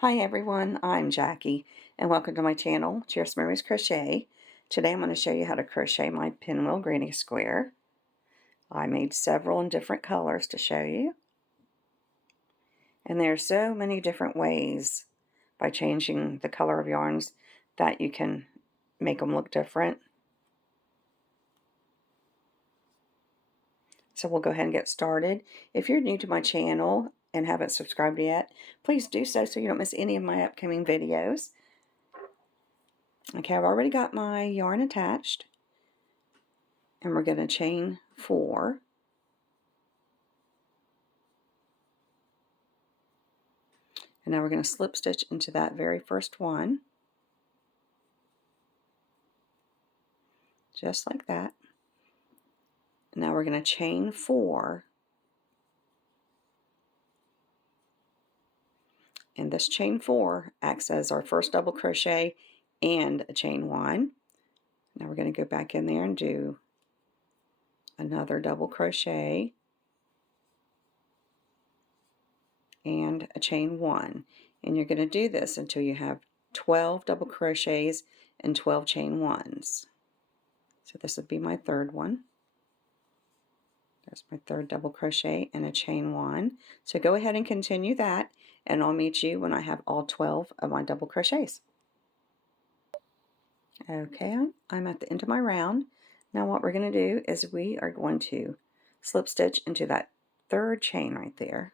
Hi everyone, I'm Jackie and welcome to my channel, Cherished Memories Crochet. Today I'm going to show you how to crochet my pinwheel granny square. I made several in different colors to show you. And there are so many different ways by changing the color of yarns that you can make them look different. So we'll go ahead and get started. If you're new to my channel and haven't subscribed yet, please do so you don't miss any of my upcoming videos. Okay, I've already got my yarn attached. And we're going to chain 4. And now we're going to slip stitch into that very first one. Just like that. And now we're going to chain 4. And this chain 4 acts as our first double crochet and a chain 1. Now we're going to go back in there and do another double crochet and a chain 1. And you're going to do this until you have 12 double crochets and 12 chain 1s. So this would be my third one. There's my third double crochet and a chain 1. So go ahead and continue that, and I'll meet you when I have all 12 of my double crochets. Okay, I'm at the end of my round. Now what we're going to do is we are going to slip stitch into that third chain right there.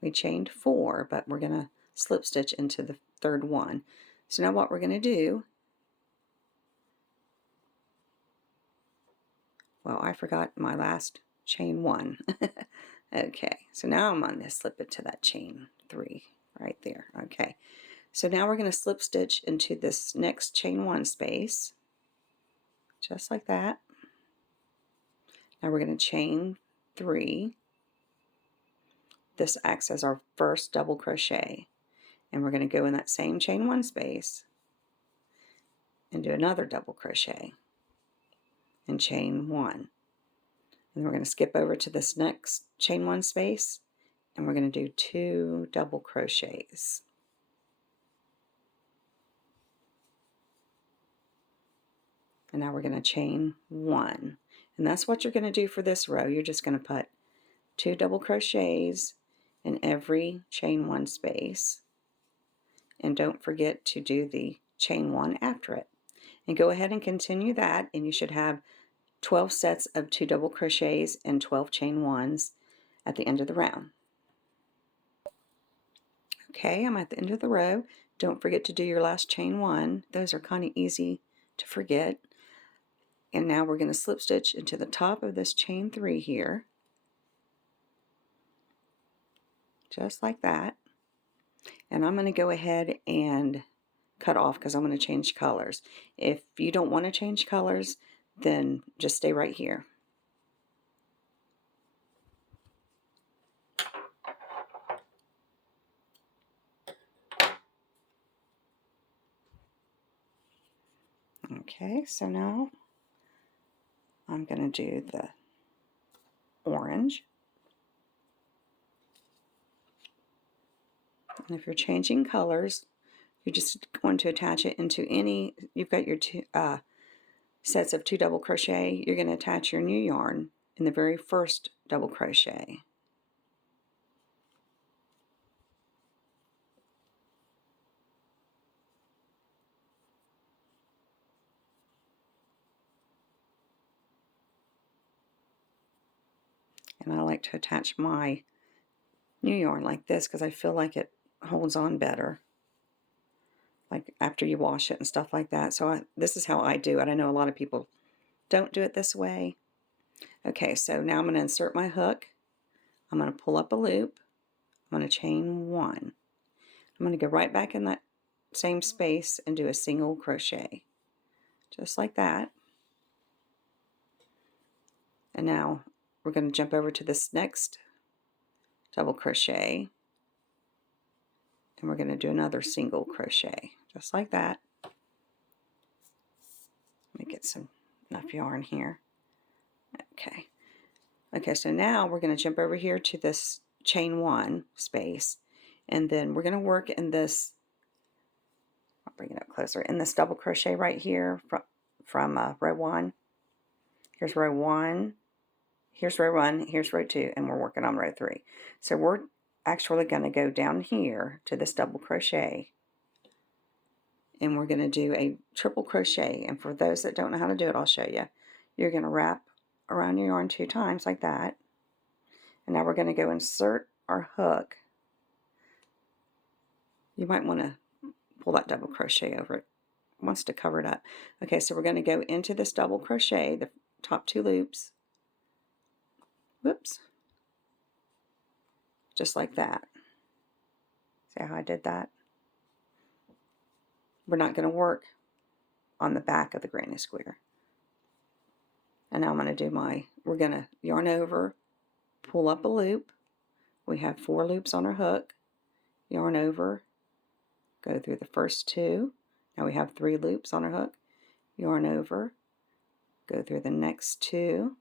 We chained 4, but we're going to slip stitch into the third one. So now what we're going to do, well, I forgot my last chain 1. Okay, so now I'm going to slip into that chain 3 right there. Okay, so now we're going to slip stitch into this next chain 1 space, just like that. Now we're going to chain 3. This acts as our first double crochet, and we're going to go in that same chain 1 space and do another double crochet and chain 1. And then we're going to skip over to this next chain 1 space, and we're going to do 2 double crochets. And now we're going to chain 1. And that's what you're going to do for this row. You're just going to put 2 double crochets in every chain 1 space. And don't forget to do the chain 1 after it. And go ahead and continue that, and you should have 12 sets of 2 double crochets and 12 chain 1s at the end of the round. Okay, I'm at the end of the row. Don't forget to do your last chain 1. Those are kind of easy to forget. And now we're going to slip stitch into the top of this chain 3 here, just like that. And I'm going to go ahead and cut off because I'm going to change colors. If you don't want to change colors, then just stay right here. Okay, so now I'm going to do the orange. And if you're changing colors, you're just going to attach it into any, you've got your 2 sets of 2 double crochet, you're going to attach your new yarn in the very first double crochet. And I like to attach my new yarn like this because I feel like it holds on better, like after you wash it and stuff like that. So this is how I do it. I know a lot of people don't do it this way. Okay, so now I'm going to insert my hook. I'm going to pull up a loop. I'm going to chain 1. I'm going to go right back in that same space and do a single crochet, just like that. And now we're going to jump over to this next double crochet, and we're going to do another single crochet, just like that. Let me get enough yarn here. Okay, Okay, so now we're going to jump over here to this chain 1 space, and then we're going to work in this, I'll bring it up closer, in this double crochet right here from row 1. Here's row 1, here's row 1, here's row 2, and we're working on row 3. So we're actually going to go down here to this double crochet, and we're going to do a triple crochet. And for those that don't know how to do it, I'll show you. You're going to wrap around your yarn 2 times like that. And now we're going to go insert our hook. You might want to pull that double crochet over it. It wants to cover it up. Okay, so we're going to go into this double crochet, the top 2 loops. Whoops. Just like that. See how I did that? We're not going to work on the back of the granny square. And now I'm going to do we're going to yarn over, pull up a loop. We have 4 loops on our hook, yarn over, go through the first 2. Now we have 3 loops on our hook, yarn over, go through the next 2.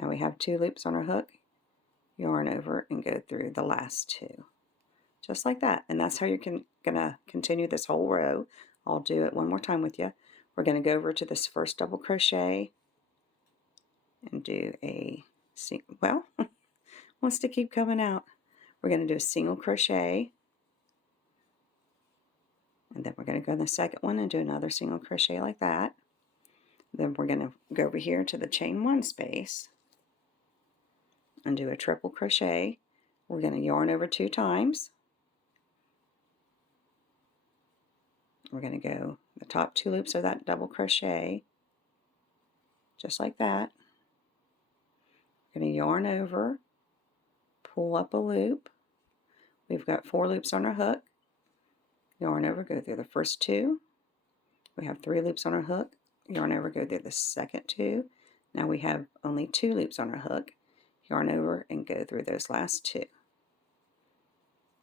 Now we have 2 loops on our hook, yarn over, and go through the last 2. Just like that. And that's how you're going to continue this whole row. I'll do it one more time with you. We're going to go over to this first double crochet and do a, well, wants to keep coming out. We're going to do a single crochet, and then we're going to go in the second one and do another single crochet like that. Then we're going to go over here to the chain 1 space and do a triple crochet. We're going to yarn over 2 times. We're going to go the top 2 loops of that double crochet, just like that. We're going to yarn over, pull up a loop. We've got 4 loops on our hook, yarn over, go through the first 2. We have 3 loops on our hook, yarn over, go through the second 2. Now we have only 2 loops on our hook, yarn over, and go through those last 2.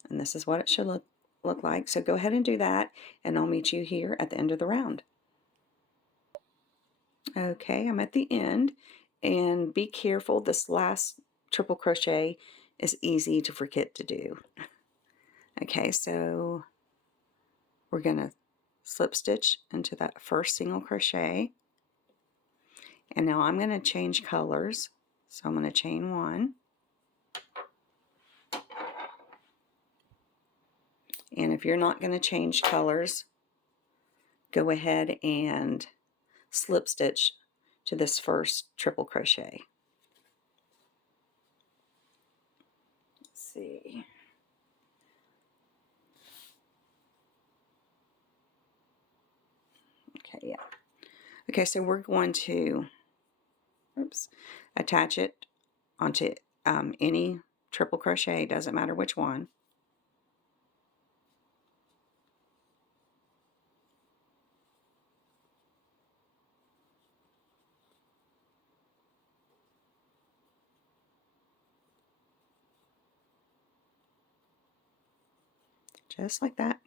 And this is what it should look like. So go ahead and do that, and I'll meet you here at the end of the round. Okay, I'm at the end, and be careful. This last triple crochet is easy to forget to do. Okay, so we're going to slip stitch into that first single crochet, and now I'm going to change colors. So I'm going to chain 1, and if you're not going to change colors, go ahead and slip stitch to this first triple crochet. Let's see. Okay, yeah. Okay, so we're going to attach it onto any triple crochet, doesn't matter which one. Just like that.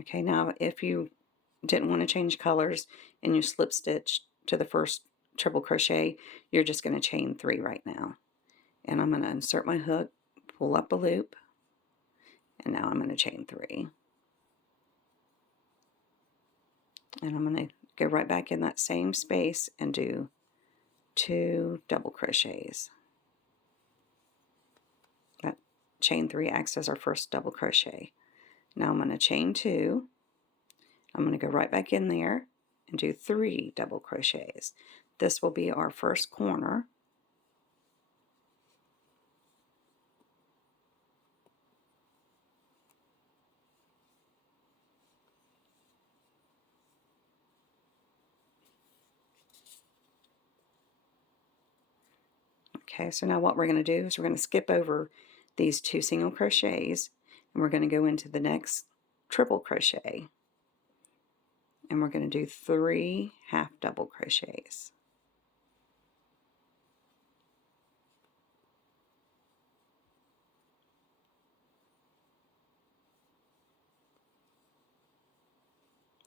Okay, now if you didn't want to change colors and you slip stitch to the first triple crochet, you're just going to chain 3 right now. And I'm going to insert my hook, pull up a loop, and now I'm going to chain 3. And I'm going to go right back in that same space and do 2 double crochets. That chain 3 acts as our first double crochet. Now I'm going to chain 2. I'm going to go right back in there and do 3 double crochets. This will be our first corner. Okay, so now what we're going to do is we're going to skip over these 2 single crochets, and we're going to go into the next triple crochet, and we're going to do 3 half double crochets.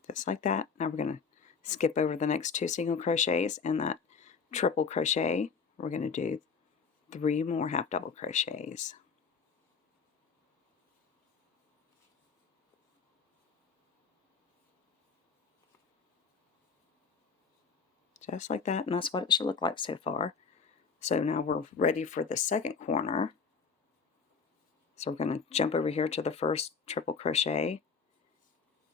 Just like that. Now we're going to skip over the next 2 single crochets and that triple crochet, we're going to do 3 more half double crochets. Just like that, and that's what it should look like so far. So now we're ready for the second corner. So we're going to jump over here to the first triple crochet,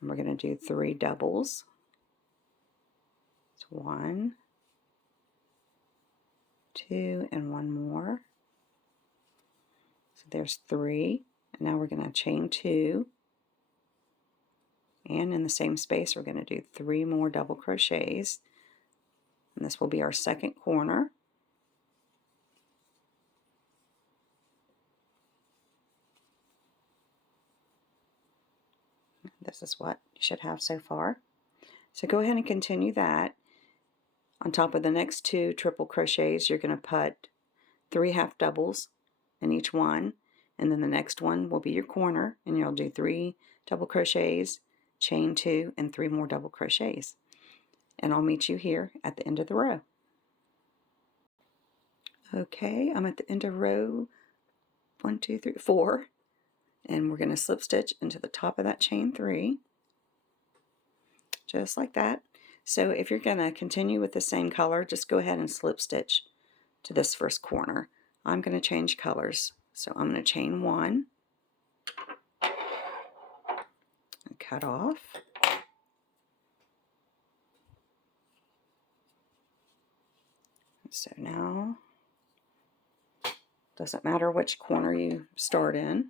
and we're going to do 3 doubles. It's 1, 2, and 1 more. So there's 3, and now we're going to chain 2, and in the same space we're going to do 3 more double crochets, and this will be our second corner. This is what you should have so far. So go ahead and continue that. On top of the next 2 triple crochets, you're going to put 3 half doubles in each one, and then the next one will be your corner, and you'll do 3 double crochets, chain 2, and 3 more double crochets. And I'll meet you here at the end of the row. Okay, I'm at the end of row 1, 2, 3, 4, and we're going to slip stitch into the top of that chain 3, just like that. So if you're going to continue with the same color, just go ahead and slip stitch to this first corner. I'm going to change colors, so I'm going to chain 1 and cut off. So now, doesn't matter which corner you start in.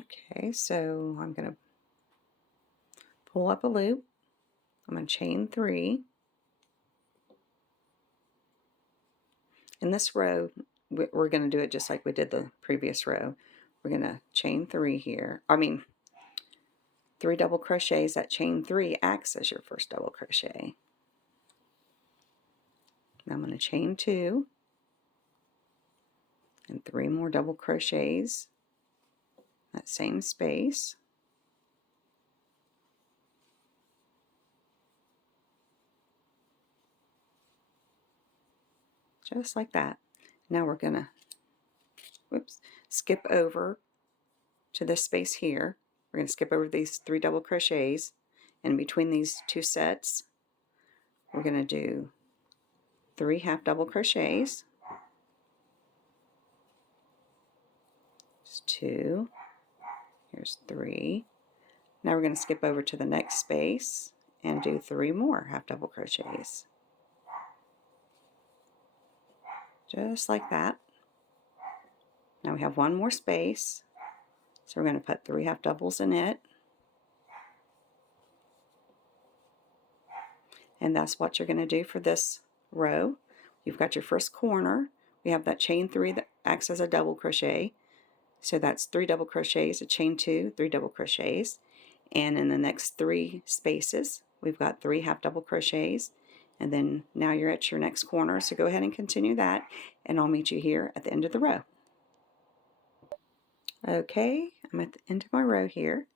Okay, so I'm going to pull up a loop. I'm going to chain 3. In this row, we're going to do it just like we did the previous row. We're going to chain 3 here. 3 double crochets. That chain 3 acts as your first double crochet. Now I'm going to chain 2 and 3 more double crochets, that same space. Just like that. Now we're going to skip over to this space here. We're going to skip over these 3 double crochets, and between these 2 sets we're going to do 3 half double crochets. There's 2, here's 3. Now we're going to skip over to the next space and do 3 more half double crochets. Just like that. Now we have 1 more space, so we're going to put 3 half doubles in it. And that's what you're going to do for this row. You've got your first corner. We have that chain 3 that acts as a double crochet. So that's 3 double crochets, a chain 2, 3 double crochets. And in the next 3 spaces, we've got 3 half double crochets. And then now you're at your next corner. So go ahead and continue that, and I'll meet you here at the end of the row. Okay, I'm at the end of my row here.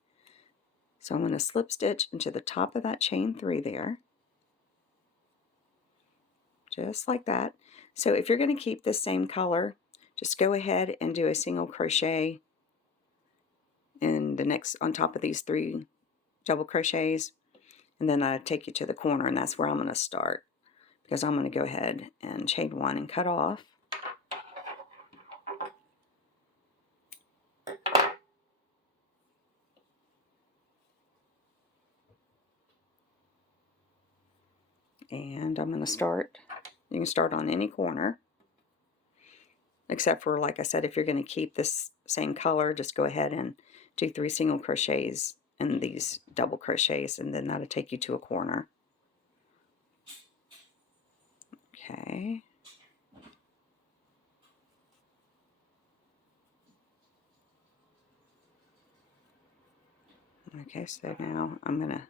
So I'm going to slip stitch into the top of that chain 3 there. Just like that. So if you're going to keep the same color, just go ahead and do a single crochet in the next, on top of these 3 double crochets, and then I take you to the corner, and that's where I'm going to start, because I'm going to go ahead and chain 1 and cut off. And I'm going to start, you can start on any corner, except for, like I said, if you're going to keep this same color, just go ahead and do 3 single crochets in these double crochets, and then that'll take you to a corner. Okay. Okay, so now I'm going to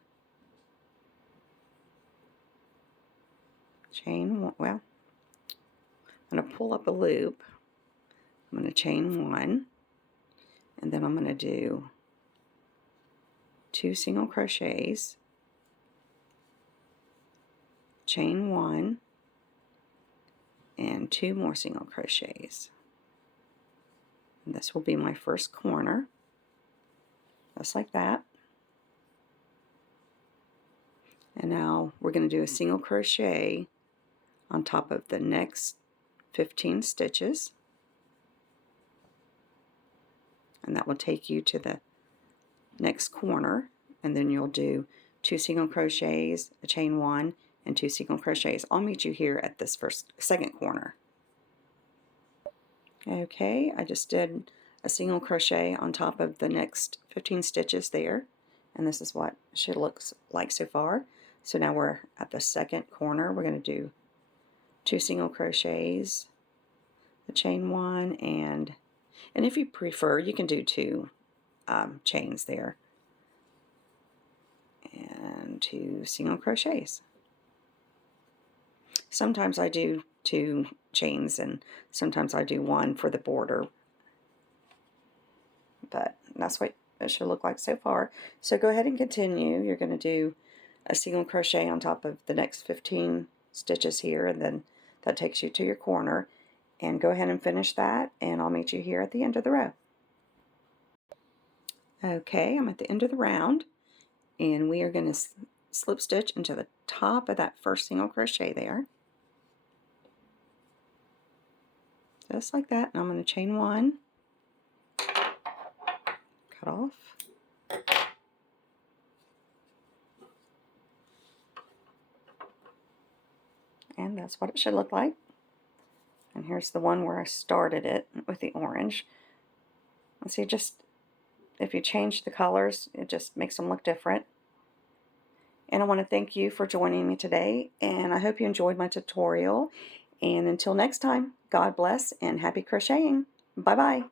chain one, well, I'm going to pull up a loop. I'm going to chain 1, and then I'm going to do 2 single crochets, chain 1, and 2 more single crochets. And this will be my first corner, just like that. And now we're going to do a single crochet on top of the next 15 stitches, and that will take you to the next corner, and then you'll do 2 single crochets, a chain 1, and 2 single crochets. I'll meet you here at this second corner. Okay, I just did a single crochet on top of the next 15 stitches there, and this is what she looks like so far. So now we're at the second corner. We're going to do 2 single crochets, a chain 1, and if you prefer, you can do 2 chains there, and 2 single crochets. Sometimes I do 2 chains, and sometimes I do 1 for the border, but that's what it should look like so far. So go ahead and continue. You're going to do a single crochet on top of the next 15 stitches here, and then that takes you to your corner. And go ahead and finish that, and I'll meet you here at the end of the row. Okay, I'm at the end of the round, and we are going to slip stitch into the top of that first single crochet there, just like that. And I'm going to chain 1, cut off, and that's what it should look like. And here's the one where I started it with the orange. And see, just if you change the colors, it just makes them look different. And I want to thank you for joining me today, and I hope you enjoyed my tutorial. And until next time, God bless and happy crocheting. Bye-bye.